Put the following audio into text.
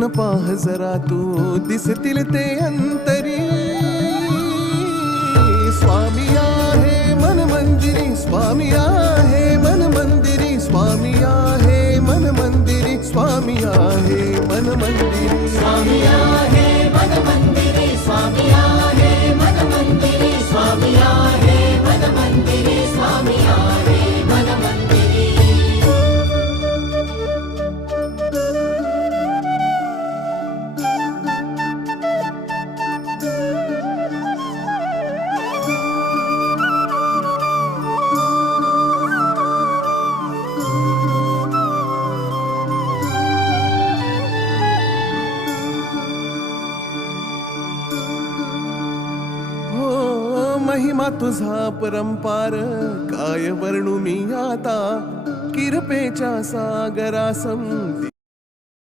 फिरून पाह जरा तू दिसतील ते अंतरी. स्वामी आहे मन मंदिरी, स्वामी आहे मन मंदिरी, स्वामी आहे मन मंदिरी, स्वामी आहे मन मंदिरी. स्वामी आहे मन मंदिरी, स्वामी आहे मन मंदिरी, स्वामी आहे मन मंदिरी, स्वामी आहे मन मंदिरी. महिमा तुझा परंपार काय वर्णू मी आता. किरपेच्या सागरासम